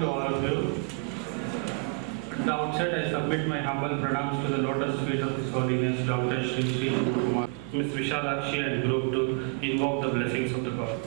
morning to all of you. At the outset, I submit my humble pranams to the lotus feet of His Holiness Dr. Sri Tumkur, Ms. Vishalakshi and group to invoke the blessings of the God.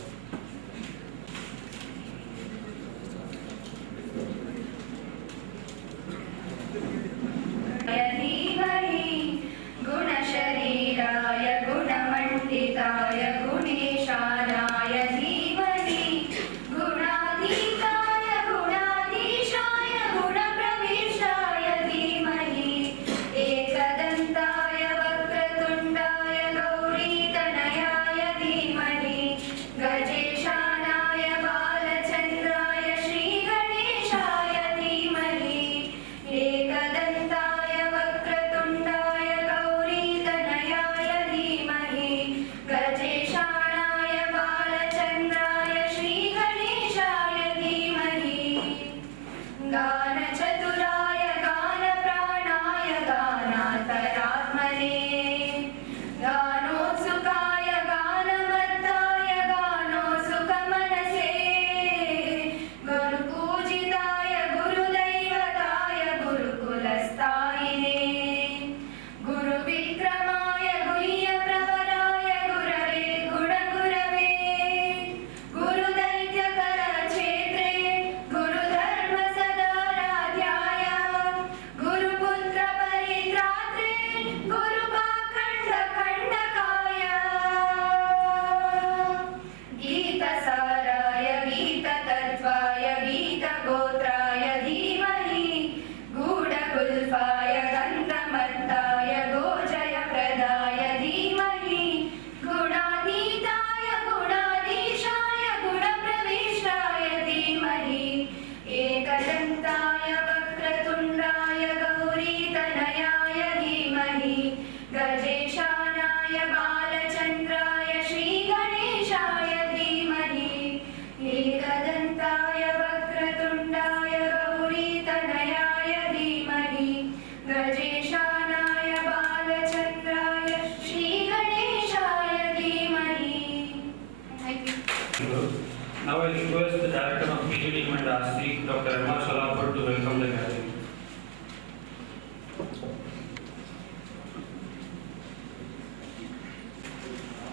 Now I request the Director of PG Team and RC, Dr. Tumkur, to welcome the gathering.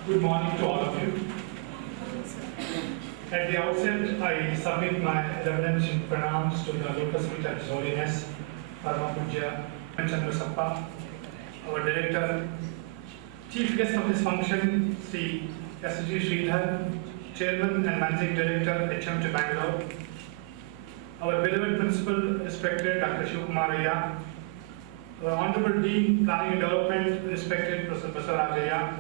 Good morning to all of you. At the outset, I submit my reverential pranams to the lotus feet of His Holiness, Parama Pujya Chandra Sappa, our Director, Chief Guest of this function, Sri S.G. Sridhar, Chairman and Managing Director, HMT Bangalore, our beloved Principal, respected Dr. Shivakumar, our Honorable Dean, Planning and Development, respected Professor Basarajaya,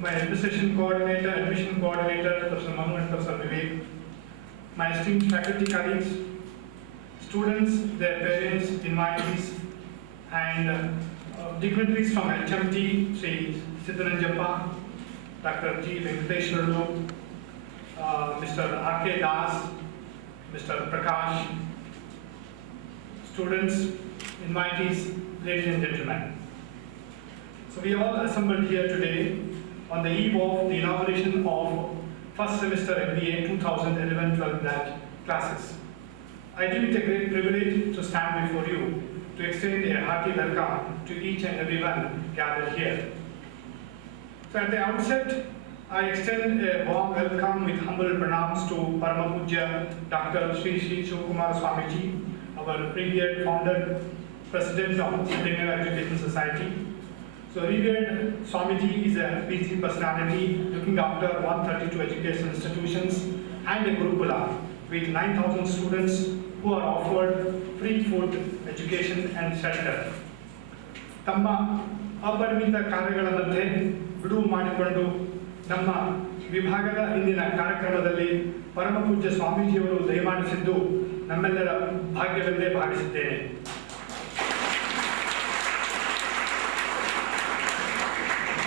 my administration coordinator, admission coordinator, Professor Manu and Professor Vivek, my esteemed faculty colleagues, students, their parents, invitees, and dignitaries from HMT, Sri Siddhananjappa, Dr. G. Venkateshwarlu, Mr. R.K. Das, Mr. Prakash, students, invitees, ladies and gentlemen. So we all assembled here today on the eve of the inauguration of first semester MBA 2011-12 classes. I deem it a great privilege to stand before you to extend a hearty welcome to each and everyone gathered here. So at the outset, I extend a warm welcome with humble pranams to Parama Pujya Dr. Sri Shivakumar Swamiji, our revered founder, President of the Indian Education Society. So revered Swamiji is a PG personality looking after 132 education institutions and a Gurukula with 9,000 students who are offered free food, education and shelter. ತಮ್ಮ ಅಪರಿಮಿತ ಕಾರ್ಯಗಳ ಮಧ್ಯೆ ಬಿಡುವು ಮಾಡಿಕೊಂಡು ನಮ್ಮ ವಿಭಾಗದ ಇಂದಿನ ಕಾರ್ಯಕ್ರಮದಲ್ಲಿ ಪರಮ ಪೂಜ್ಯ ಸ್ವಾಮೀಜಿಯವರು ದಯಮಾಡಿಸಿದ್ದು ನಮ್ಮೆಲ್ಲರ ಭಾಗ್ಯವೆಂದೇ ಭಾವಿಸಿದ್ದೇನೆ.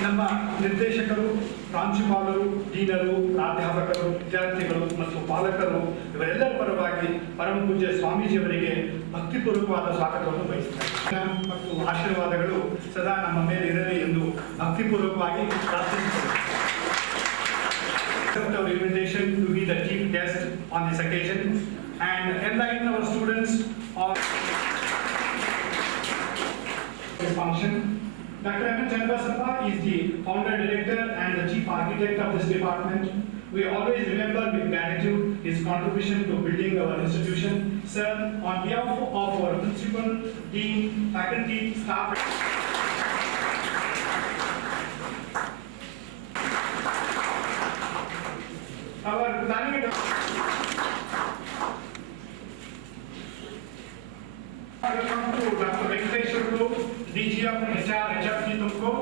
ನಮ್ಮ ನಿರ್ದೇಶಕರು, ಪ್ರಾಂಶುಪಾಲರು, ಡೀನರು, ಪ್ರಾಧ್ಯಾಪಕರು, ವಿದ್ಯಾರ್ಥಿಗಳು ಮತ್ತು ಪಾಲಕರು ಇವರೆಲ್ಲರ ಪರವಾಗಿ ಪರಮ ಪೂಜ್ಯ ಸ್ವಾಮೀಜಿಯವರಿಗೆ ಭಕ್ತಿಪೂರ್ವಕವಾದ ಸ್ವಾಗತವನ್ನು ಬಯಸುತ್ತಾರೆ ಮತ್ತು ಆಶೀರ್ವಾದಗಳು ಸದಾ ನಮ್ಮ ಮೇಲೆ ಇರಲಿ ಎಂದು ಭಕ್ತಿಪೂರ್ವಕವಾಗಿ ಪ್ರಾರ್ಥಿಸುತ್ತೇವೆ. Our invitation to be the chief guest on this occasion, and enlighten our students on this function. Dr. M. Chandra is the founder, director, and the chief architect of this department. We always remember with gratitude his contribution to building our institution. Sir, on behalf of our principal, dean, faculty, staff, our planning welcome to Dr. Venkateshwar, DG of HR, HFD Tumkur.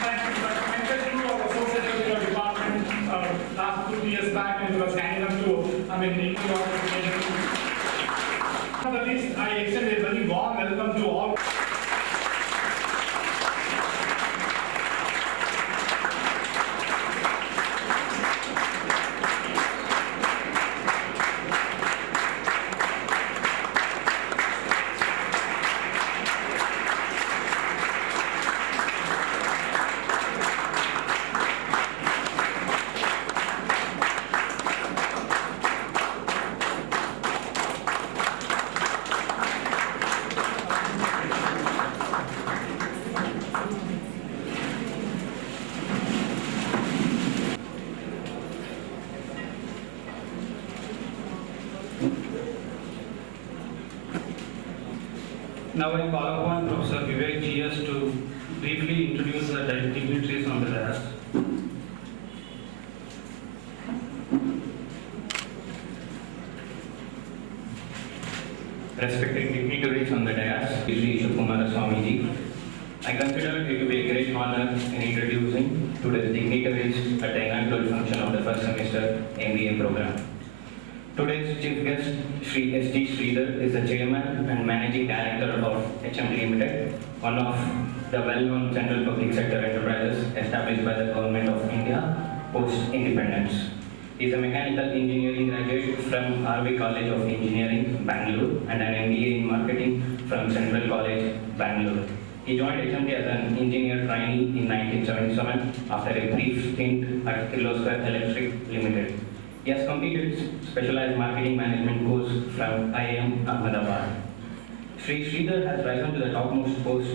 Thank you, Dr. Venkateshwar, our associate of your department last 2 years back, and was kind enough to, into your organization. On the list, I extend a very warm welcome to all. Now I call upon Professor Vivek GS to briefly introduce the dignitaries on the dais. Respected dignitaries on the dais, Sri Tumkur Swamiji, I consider it to be a great honor in introducing today's dignitaries at the inaugural function of the first semester MBA program. Today's chief guest, Sri S.G. Sridhar, is the chairman and managing director of HMD Limited, one of the well-known general public sector enterprises established by the Government of India post-independence. He is a mechanical engineering graduate from RV College of Engineering, Bangalore, and an MBA in marketing from Central College, Bangalore. He joined HMD as an engineer trainee in 1977 after a brief stint at Kirloskar Electric Limited. He has completed specialized marketing management course from IIM Ahmedabad. Sri Sridhar has risen to the topmost post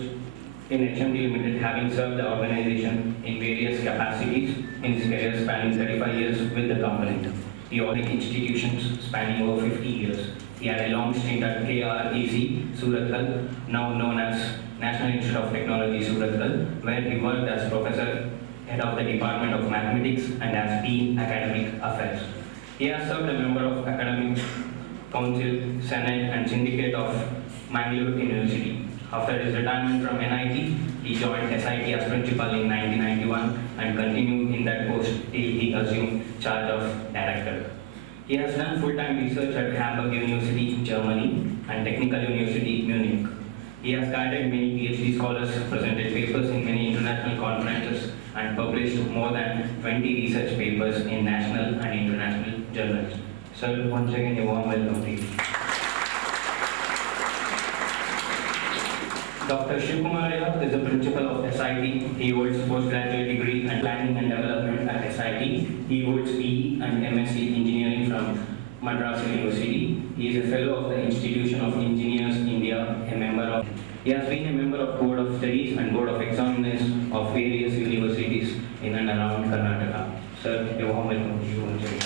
in HMD Limited, having served the organization in various capacities in his career spanning 35 years with the company. He audited institutions spanning over 50 years. He had a long stint at KREC, Surathkal, now known as National Institute of Technology, Surathkal, where he worked as professor, head of the Department of Mathematics, and as Dean Academic Affairs. He has served a member of Academic Council, Senate, and Syndicate of Mangalore University. After his retirement from NIT, he joined SIT as principal in 1991 and continued in that post till he assumed charge of director. He has done full-time research at Hamburg University, Germany, and Technical University, Munich. He has guided many PhD scholars, presented papers in many international conferences, and published more than 20 research papers in national and international journals. Sir, once again, a warm welcome to you. Dr. Shivkumar is the principal of SIT. He holds postgraduate degree in planning and development at SIT. He holds BE and MSc engineering from Madras University. He is a fellow of the Institution of Engineers India, a member of. He has been a member of Board of Studies and Board of Examiners of various universities in and around Karnataka. Sir, a warm welcome to you once again.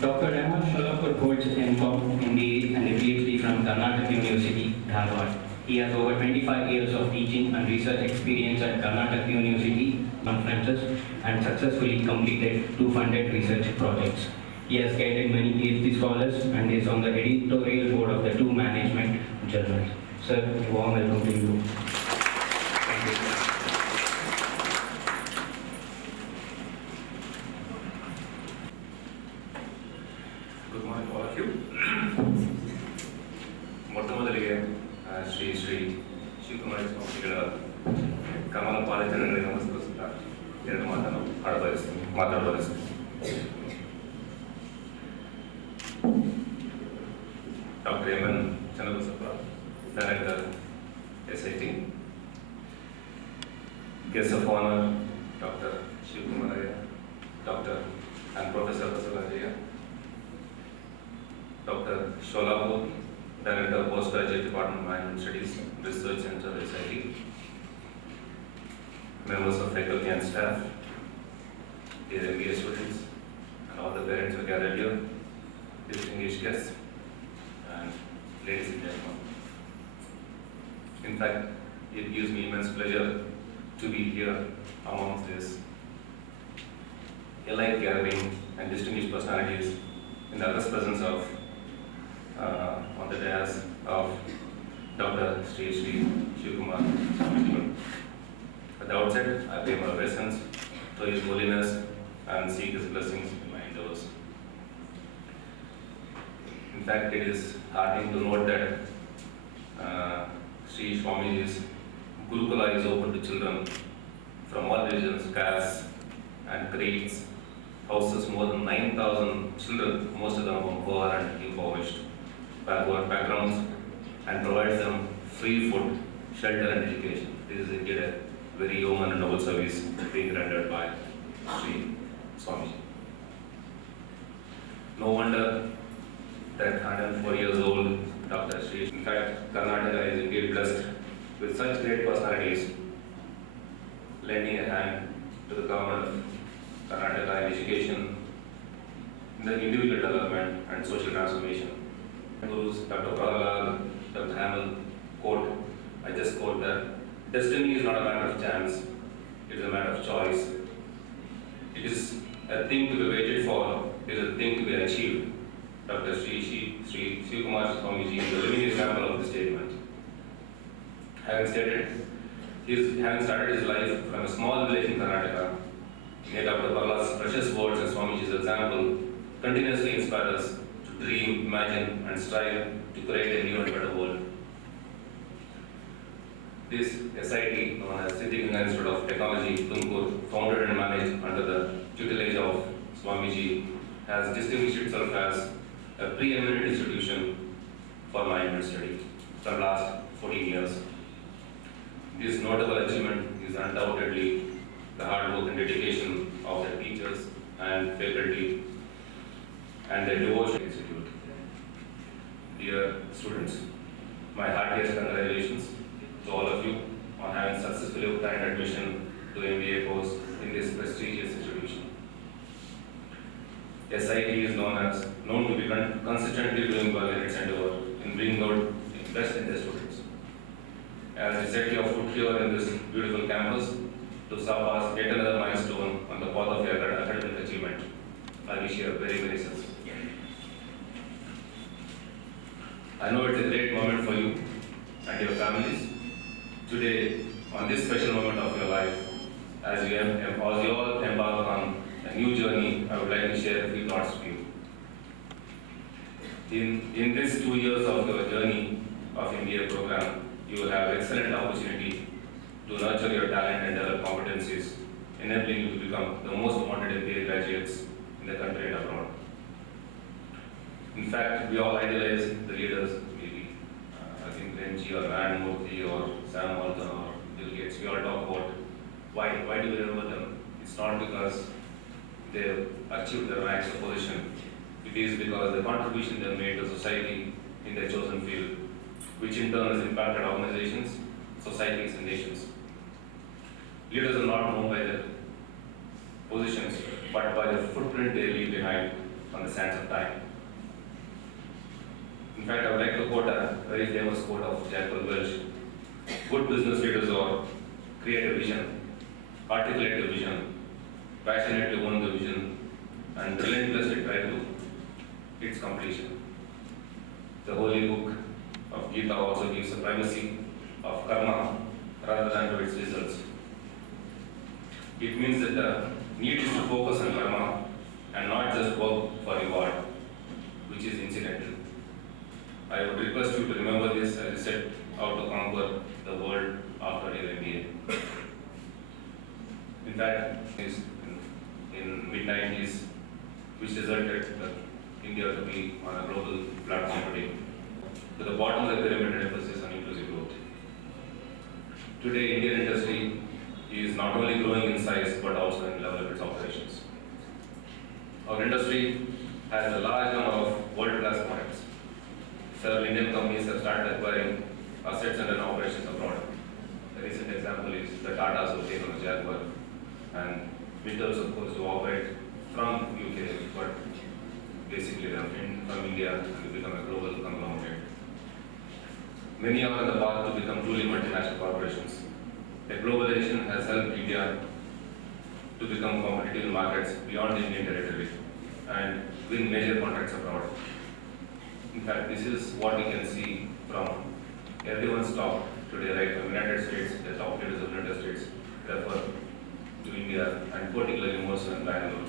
Dr. Rahman Sholapur holds MCom, MBA, and a PhD from Karnataka University, Dharwad. He has over 25 years of teaching and research experience at Karnataka University conferences and successfully completed 2 funded research projects. He has guided many PhD scholars and is on the editorial board of the 2 management journals. Sir, a warm welcome to you. Thank you. Good morning, all of you. ಮೊಟ್ಟಮೊದಲಿಗೆ Shri Shivakumara ಸ್ವಾಮಿಗಳ ಕಮಲ ಪಾದಚರಣೆಗಳಿಗೆ ನಮಸ್ಕರಿಸುತ್ತಾ 2 ಮಾತನ್ನು ಮಾತಾಡಬಯಸ್ತೀನಿ. Dr. M. Chandra, Director, SIT. Guest of honor, Dr. Shivkumar, Dr. and Dr. Sholapur, Director, Postgraduate Department, Management Studies, Research Center, SIT, members of faculty and staff, dear MBA students, and all the parents who are gathered here, distinguished guests, and ladies and gentlemen. In fact, it gives me immense pleasure to be here amongst this elite gathering and distinguished personalities in the august presence of, on the dais of Dr. Sri Shivkumar Swamiji. At the outset, I pay my obeisance to His Holiness and seek His blessings in my endeavors. In fact, it is heartening to note that Sri Swamiji's Gurukula is open to children from all religions, castes, and creeds, houses more than 9,000 children, most of them from poor and impoverished backgrounds, and provides them free food, shelter, and education. This is indeed a very human and noble service being rendered by Sri Swamiji. No wonder that 104 years old Dr. Sri, in fact, Karnataka is indeed blessed with such great personalities lending a hand to the government of Karnataka in education, in the individual development and social transformation. Gurus, Dr. Prahalad, Dr. Hamel quote, I just quote that, destiny is not a matter of chance, it is a matter of choice. It is a thing to be waited for, it is a thing to be achieved. Dr. Sri Shivkumar Swamiji is a living example of this statement. Having started his life from a small village in Karnataka, yet Dr. Prahalad's precious words and Swamiji's example continuously inspire us to dream, imagine, and strive to create a new and better world. This SIT, known as Siddhi Ganga Institute of Technology, Tumkur, founded and managed under the tutelage of Swamiji, has distinguished itself as a preeminent institution for management study for the last 14 years. This notable achievement is undoubtedly the hard work and dedication of the teachers and faculty and the devotion institute. Dear students, my heartiest congratulations to all of you on having successfully obtained admission to MBA course in this prestigious institution. SIT is known to be consistently doing well in its endeavor in bringing out the best in the students. As you set your foot here in this beautiful campus to surpass yet another milestone on the path of your academic achievement, I wish you a very, very success. I know it's a great moment for you and your families. Today, on this special moment of your life, as you all embark on a new journey, I would like to share a few thoughts with you. In these 2 years of your journey of MBA program, you will have excellent opportunity to nurture your talent and develop competencies, enabling you to become the most wanted MBA graduates in the country and abroad. In fact, we all idolize the leaders, maybe I think Renji or Rand Murthy or Sam Walton or Bill Gates. We all talk about why do we remember them? It's not because they achieved the ranks of position. It is because the contribution they made to society in their chosen field, which in turn has impacted organizations, societies, and nations. Leaders are not known by their positions, but by the footprint they leave behind on the sands of time. In fact, I would like to quote a very famous quote of Jack Welch. Good business leaders are create a vision, articulate the vision, passionately own the vision, and relentlessly try to its completion. The holy book of Gita also gives a primacy of karma rather than to its results. It means that the need is to focus on karma and not just work for reward, which is incidental. I would request you to remember this as you set out to conquer the world after your MBA. In fact, in mid-90s, which resulted India to be on a global platform today, to the bottom of the pyramid and emphasis on inclusive growth. Today, Indian industry is not only growing in size but also in level of its operations. Our industry has a large number of world-class products. Several Indian companies have started acquiring assets under operations abroad. A recent example is the Tatas who take on the Jaguar, and Winters, of course, who operate from UK, but basically they're from India and become a global conglomerate. Many are on the path to become truly multinational corporations. The globalization has helped India to become competitive in markets beyond the Indian territory and win major contracts abroad. In fact, this is what we can see from everyone's talk today, right? From United States, the top leaders of United States refer to India and particularly more so in Bangalore.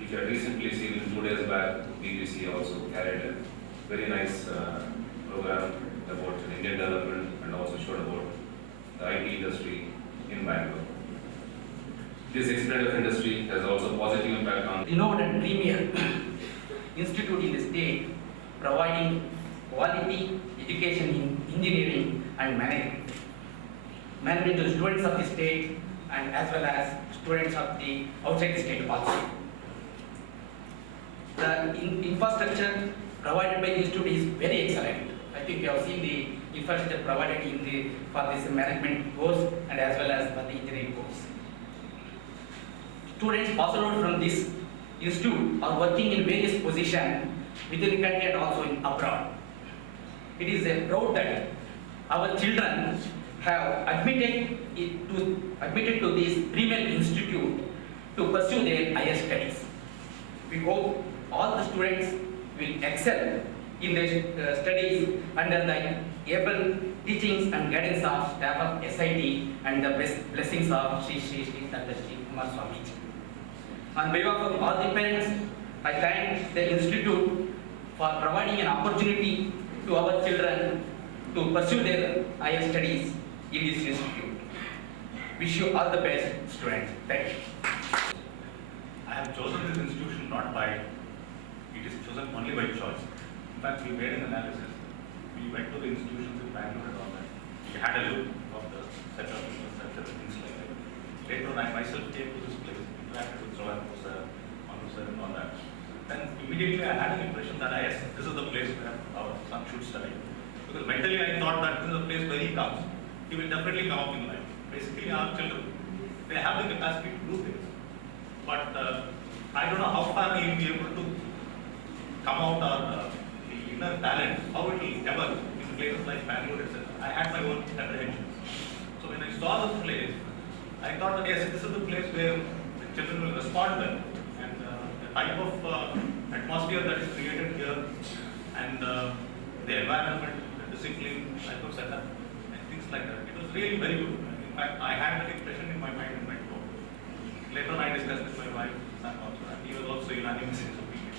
If you had recently seen 2 days back, BBC also carried a very nice program about Indian development and also showed about the IT industry in Bangalore. This extent of industry has also positive impact on renowned and premier institute in the state, providing quality education in engineering and management to students of the state and as well as students of the outside the state also. The infrastructure provided by the institute is very excellent. I think you have seen the infrastructure provided for this management course and as well as for the engineering course. Students passed out from this institute are working in various positions within the country and also in abroad. It is proud that our children have admitted to this premier institute to pursue their higher studies. We hope all the students will excel in their studies under the able teachings and guidance of staff of SIT and the blessings of Sri Dr. Kumar Swamiji. On behalf of all the parents, I thank the institute for providing an opportunity to our children to pursue their higher studies in this institute. Wish you all the best, students. Thank you. I have chosen this institution not by, it is chosen only by choice. In fact, we made an analysis. We went to the institutions in Bangalore and all that. We had a look of the setup, infrastructure, and things like that. Later on, I myself came to this place, interacted with Rohan sir, Manu sir, and all that. Then immediately I had an impression that yes, this is the place where our son should study. Because mentally I thought that this is the place where he comes. He will definitely come up in life. Basically, our children, they have the capacity to do things. But I don't know how far he will be able to come out or the inner talent, how it will develop in places like Bangalore, etc. I had my own apprehensions. So when I saw this place, I thought that yes, this is the place where the children will respond well. And the type of atmosphere that is created here and the environment, the discipline, type of setup, and things like that. It was really very good. In fact, I had that impression in my mind and my thought. Later on, I discussed with my wife, son also, and he was also unanimous in his opinion.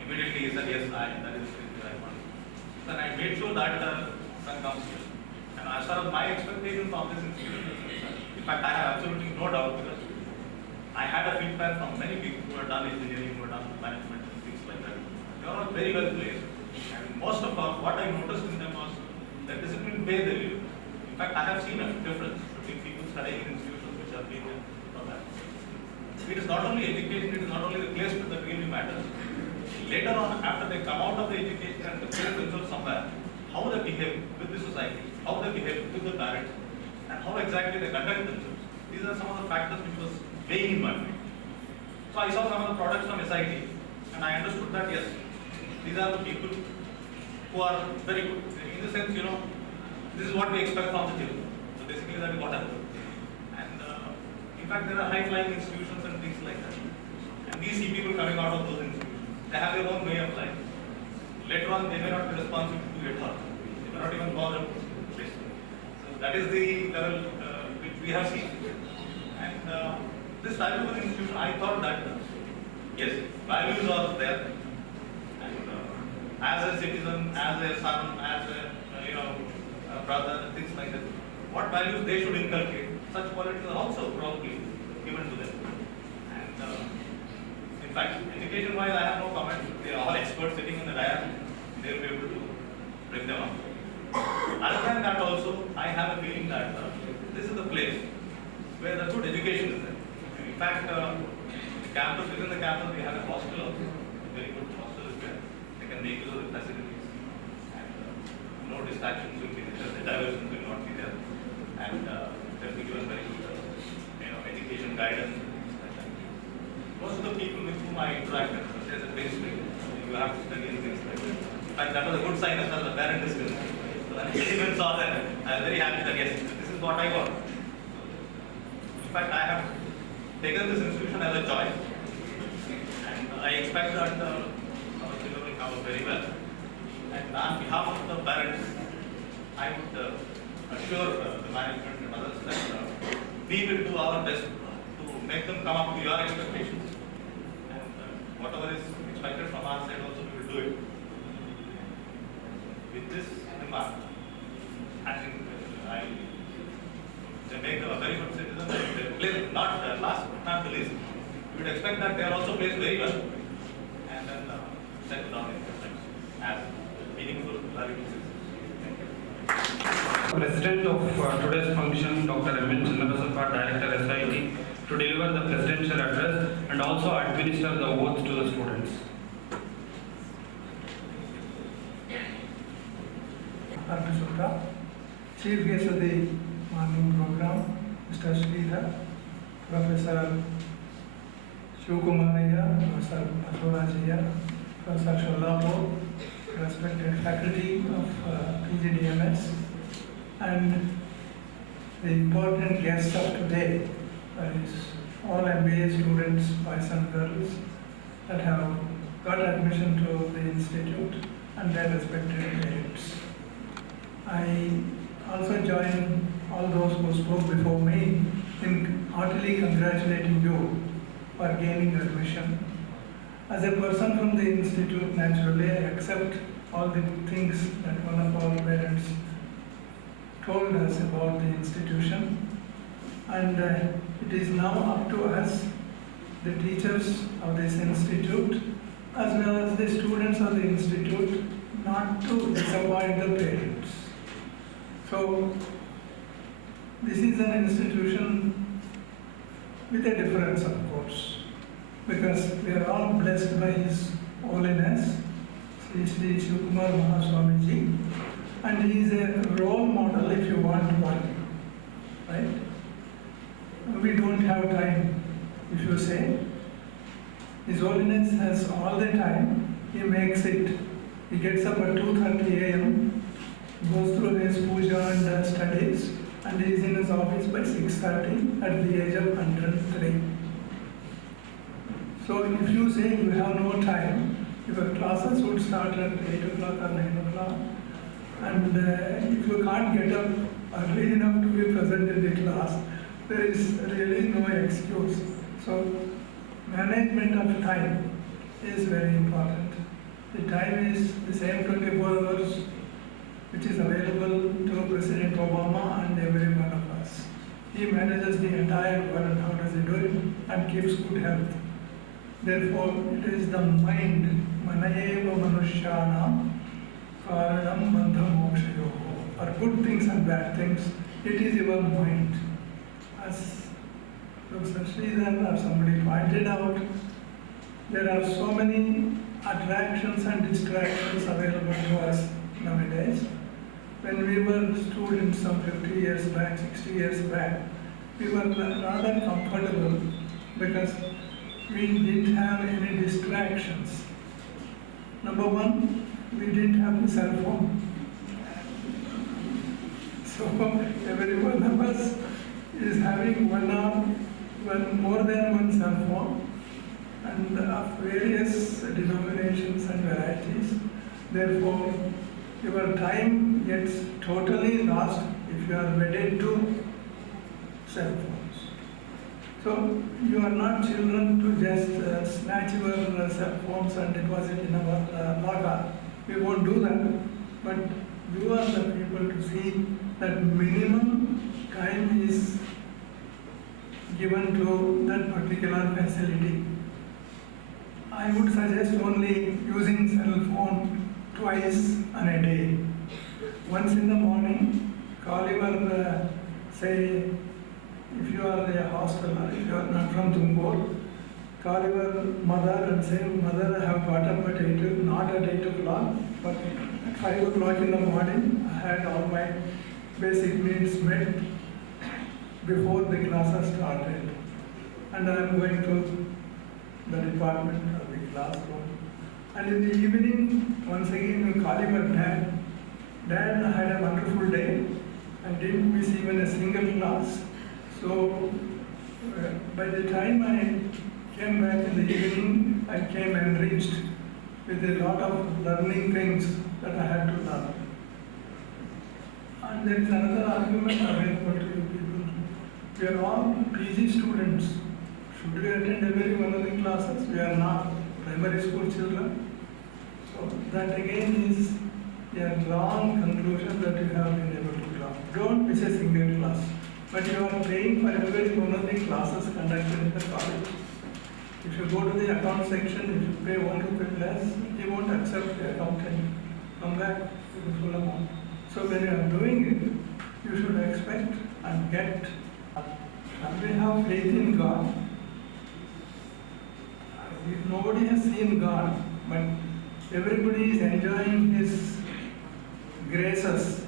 Immediately he said, yes, that is the right one. Then I made sure that son comes here. And as far as my expectations of this institution is concerned, in fact, I have absolutely no doubt because I had a feedback from many people who have done engineering, who have done management and things like that. They are all very well placed. And most of all, what I noticed in them was the disciplined way they live. In fact, I have seen a difference between people studying in institutions which are being or that. It is not only education, it is not only the placement that really matters. Later on, after they come out of the education and place themselves somewhere, how they behave with the society, how they behave with the parents, and how exactly they conduct themselves. These are some of the factors which was weighing in my mind. So I saw some of the products from SIT, and I understood that yes, these are the people who are very good. In the sense, this is what we expect from the children. So basically that is what happened. And in fact, there are high-flying institutions and things like that. And these see people coming out of those institutions. They have their own way of life. Later on, they may not be responsible to it all. They may not even bother. So that is the level which we have seen. And this type of an institution, I thought that yes, values are there. And as a citizen, as a son, as a brother, things like that, what values they should inculcate, such qualities are also probably given to them. And in fact, education-wise, I have no comment. They are all experts sitting in the dais. They will be able to bring them up. Other than that also, I have a feeling that this is the place where the good education is there. In fact, the campus, within the campus, we have a hostel also, a very good hostel. have to study and things like that. In fact, that was a good sign as far as the parent is concerned. So when the children saw that, I was very happy that yes, this is what I got. In fact, I have taken this institution as a choice, and I expect that our children will come up very well. And on behalf of the parents, I would assure the management and others that we will do our best to make them come up to your expectations. And whatever is expected from our side also, we will do it. With this remark, I think they make them a very good citizen. They play not last but not the least. We would expect that they are also placed very well and then settle down in their lives as meaningful, valuable citizens. President of today's function, Dr. M.N. Channabasappa, Director SIT, to deliver the presidential address and also administer the oath to the students. Dr. Sutta, Chief Guest of the morning program, Mr. Sridhar, Professor Shivkumaraya, Professor Ashwarajaya, Professor Sholapur, respected faculty of PGDMS, and the important guest of today, that is all MBA students, boys and girls, that have got admission to the institute and their respective parents. I also join all those who spoke before me in heartily congratulating you for gaining admission. As a person from the institute, naturally I accept all the things that one of our parents told us about the institution, and it is now up to us, the teachers of this institute, as well as the students of the institute, not to disappoint the parents. So, this is an institution with a difference, of course, because we are all blessed by His Holiness, Sri Shivkumar Mahaswamiji, and he is a role model if you want one, right? We don't have time, if you say. His Holiness has all the time. He makes it. He gets up at 2:30 a.m., goes through his puja and studies, and he is in his office by 6:30 at the age of 103. So if you say you have no time, your classes would start at 8 o'clock or 9 o'clock, and if you can't get up early enough to be present in the class, there is really no excuse. So management of time is very important. The time is the same 24 hours which is available to President Obama and every one of us. He manages the entire world. How does he do it? And keeps good health. Therefore, it is the mind, manayeva manushyana, karanam bandha mokshayoho. For good things and bad things, it is your mind. As Professor Sridhar or somebody pointed out, there are so many attractions and distractions available to us nowadays. When we were students some 50 years back, 60 years back, we were rather comfortable because we didn't have any distractions. Number one, we didn't have the cell phone. So every one of us is having more than one cell phone, and of various denominations and varieties. Therefore, your time gets totally lost if you are wedded to cell phones. So you are not children to just snatch your cell phones and deposit in our locker. We won't do that, but you are the people to see that minimum time is given to that particular facility. I would suggest only using cell phone twice in a day. Once in the morning, call your, say, if you are a hosteler, if you are not from Tumkur, call your mother and say, Mother, I have got up at 8, not at 8 o'clock, but at 5 o'clock in the morning, I had all my basic needs met before the classes started. And I am going to the department or the classroom. And in the evening, once again, you call him a dad. Dad, I had a wonderful day and didn't miss even a single class. So by the time I came back in the evening, I came enriched with a lot of learning things that I had to learn. And there is another argument available to you people. We are all PG students. Should we attend every one of the classes? We are not primary school children. So that again is a wrong conclusion that you have been able to draw. Don't miss a single class. But you are paying for every one of the classes conducted in the college. If you go to the account section, if you pay 1 rupee less, he won't accept the accountant. Come back to the full amount. So when you are doing it, you should expect and get. And we have faith in God. Nobody has seen God, but everybody is enjoying His graces.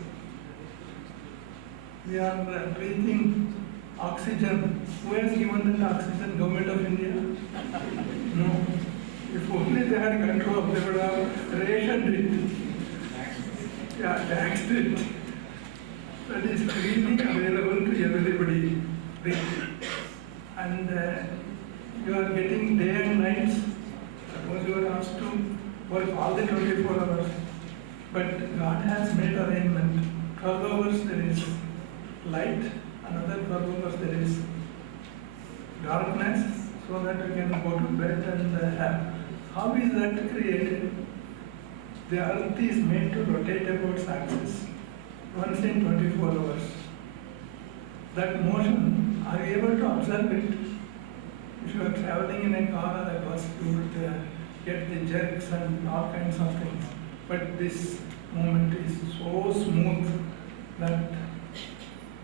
We are breathing oxygen. Who has given that oxygen? Government of India? No. If only they had control, they would have rationed it. Yeah, taxed it. That is freely available to everybody. And you are getting day and nights. Suppose you are asked to work all the 24 hours. But God has made arrangement. 12 hours there is light, another 12 hours there is darkness, so that you can go to bed and have. How is that created? The earth is made to rotate about its axis once in 24 hours. That motion, are you able to observe it? If you are traveling in a car or a bus, you would get the jerks and all kinds of things. But this movement is so smooth that,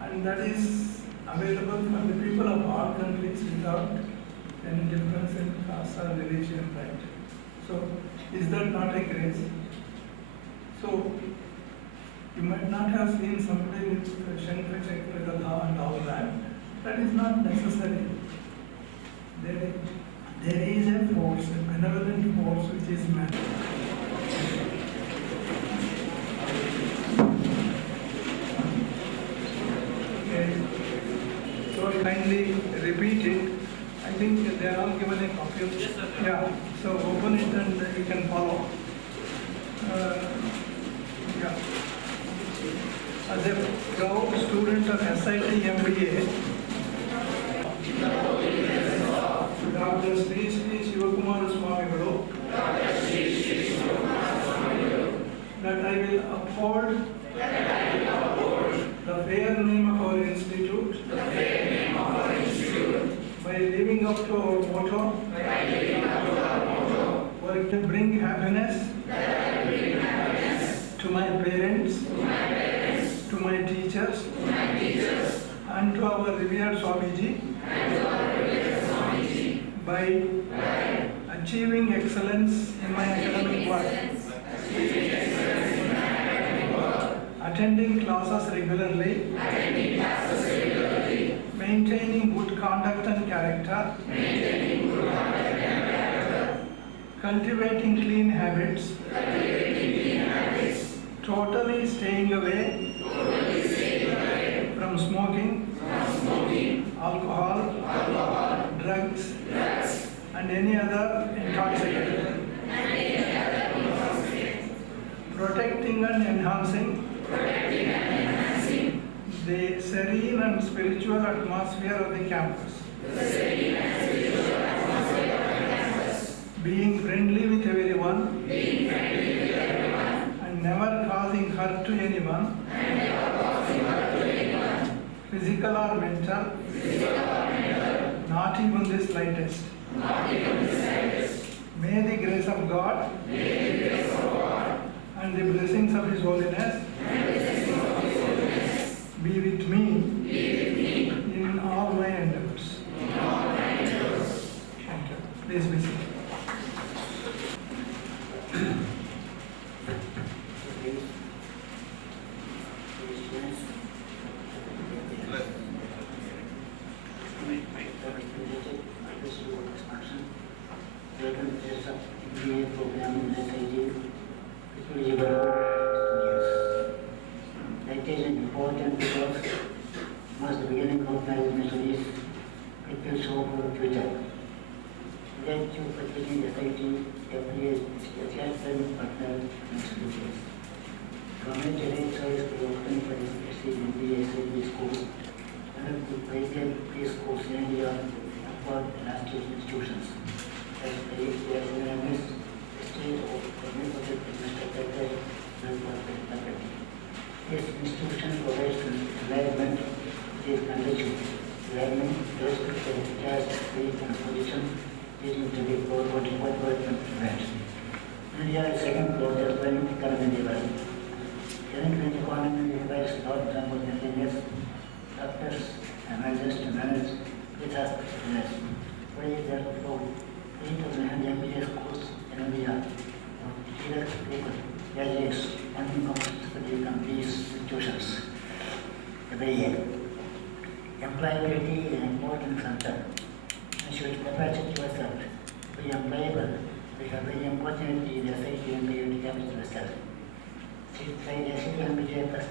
and that is available for the people of all countries without any difference in caste or religion, right? So, is that not a grace? So, you might not have seen somebody with Shankar Chakra Gadha and all that. That is not necessary. There is a force, a benevolent force which is man. Okay. So kindly repeat it. I think they are all given a copy of. Yes, sir. Yeah. So open it and you can follow. Yeah. As a proud student of SIT MBA, Dr. Sri Shivakumara Swamigalu, that I will uphold the fair name of our institute by living up to our motto, work to bring happiness to my parents, to my teachers, and to our revered Swamiji, by achieving excellence in my academic work, attending classes regularly, maintaining good conduct and character, cultivating clean habits, totally staying away from smoking, alcohol, drugs, and any other intoxicant, protecting and enhancing the serene and spiritual atmosphere of the campus, being friendly with everyone, and never causing hurt to anyone, physical or mental, not even the slightest. May the grace of God and the blessings of His holiness be with me in all my endeavors. Thank you. Please be seated. MBA program in next 2 years. Government arranged choice to open for the MBA schools and the private preschool in India for national institutions. As the SNMS, the state of government project administrator and corporate faculty. This institution provides an environment which is conducive to learning, respect for the task, faith and position leading to the forward development events. India is second for the employment economy level. Current economy requires large number of engineers, doctors, and managers to manage this aspect of business. Why is there about 8,000 MBA schools in India? Students, people, graduates, and study from these institutions every year. Employability is an important factor. You should capacity yourself to be employable. We have very opportunity in the society and be able to capture yourself. Try the MBA first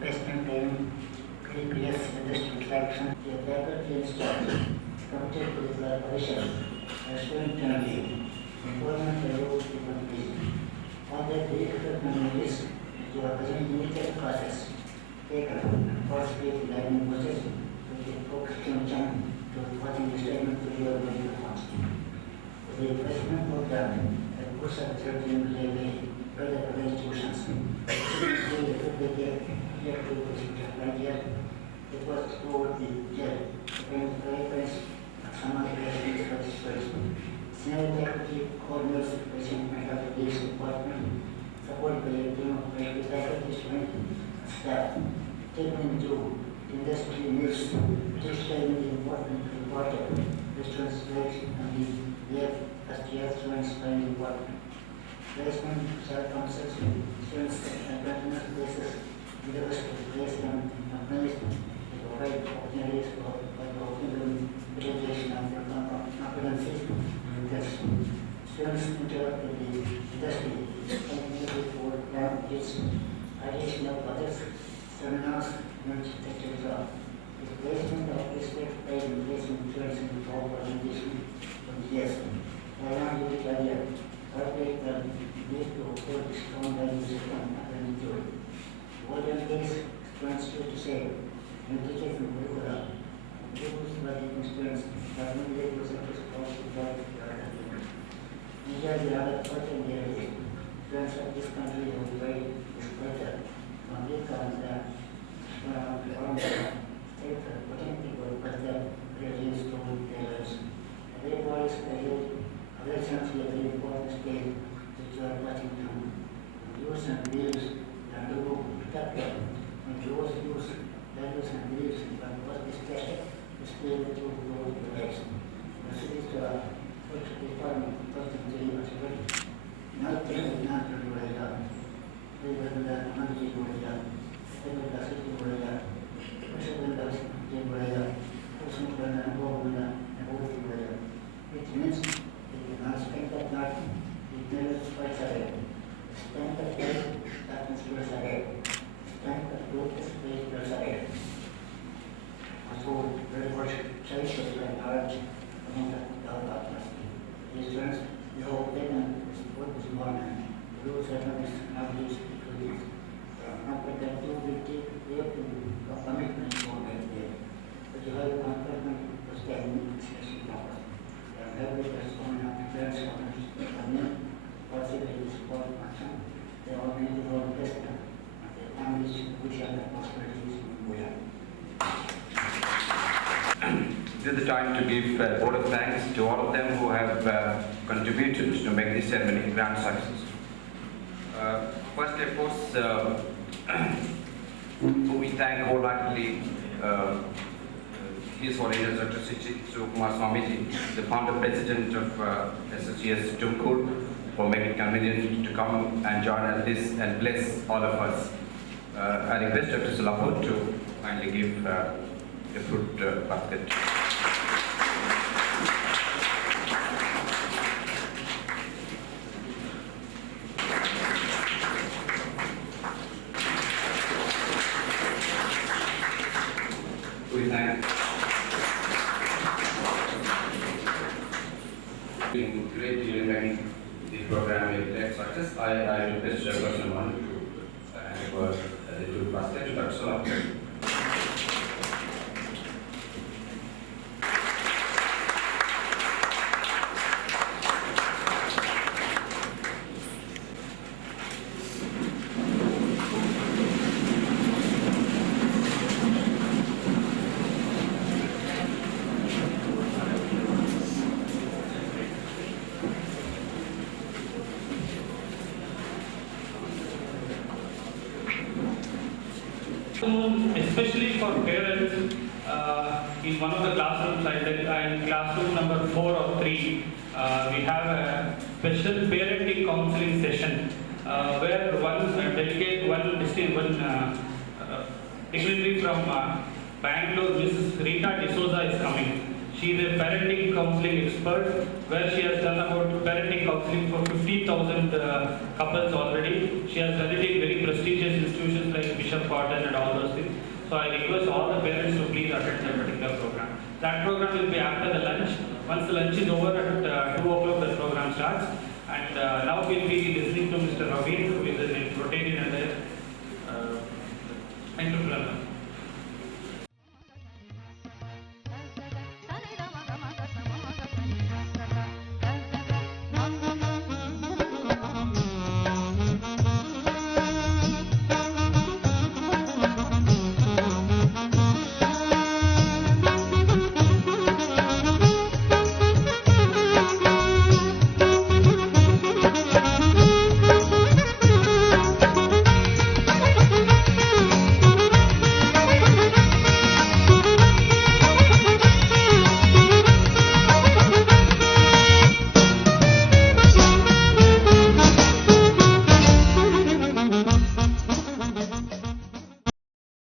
placement time, previous industry interaction, the faculty and staff committed to the collaboration, student training, employment and role capability. On the difficult memories, you are present limited classes, taken participate in learning process, with the focused attention to watching the statement to your going performance. The placement program that puts up certain level by the institutions. It was toward the year, when the some other residents for this person. Senior faculty coordinates the patient mental health department, supported by a team of faculty, students, and staff. Taking into industry needs, particularly the important the students' rights and the first year students find important. Placement circumstances, students and continuous basis, university placement and management to provide opportunities for optimal utilization of their competencies and tests. Students interact with the industry and use for languages, additional projects, seminars, and etc. The placement of respect by the placement students in the organization for the years. Along with the career, corporate need to afford strong value system and enjoy. Olden days, students used to say, education curricula, use learning experience, but when they use it to support the job of the India is the other culture in the area. Students of this country have divided this culture from this culture, from the state potential culture, religious to their lives. Therefore, it's other sense of the important state which you are watching from. Use and beliefs and to protect them. When those use, values and beliefs but what is tested is able to grow the lives. The cities to our social department, first and three was good. Now, things are not to do like that. They will do that, money to do that. They will do that, city to do that. Person will do that, they will do that. Person will do that, go with that, and go with that. It means strength of God, it never fights ahead. Strength of faith, darkness goes ahead. Strength of growth, faith goes ahead. Also, very much choices and courage among the partners. These students, we hope they can support this morning. The rules are not used to these. Not that they will take their commitment for that day. But you have a commitment to stand in the session hours. Every person friends and possibly support action. They all need their own president and their families which are the possibilities we have. This is the time to give a vote of thanks to all of them who have contributed to make this ceremony a grand success. Firstly, of course, we thank wholeheartedly His Holiness Dr. Tumkur Swamiji, the founder president of SSGS Tumkur, for making it convenient to come and join us this and bless all of us. I request Dr. Sulapur to kindly give the fruit basket. We thank great during the program with that success. I request Chairperson 1 to hand over the two first introduction. Especially for parents, in one of the classrooms, in classroom number 4 or 3, we have a special parenting counseling session where one delegate, one dignitary from Bangalore, Mrs. Rita D'Souza is coming. She is a parenting counseling expert where she has done about parenting counseling for 50,000 couples already. She has done it in very prestigious institutions like Bishop Cotton and all those things. So I request all the parents to please attend that particular program. That program will be after the lunch. Once the lunch is over at 2 o'clock, the program starts. And now we'll be listening to Mr. Ravi, who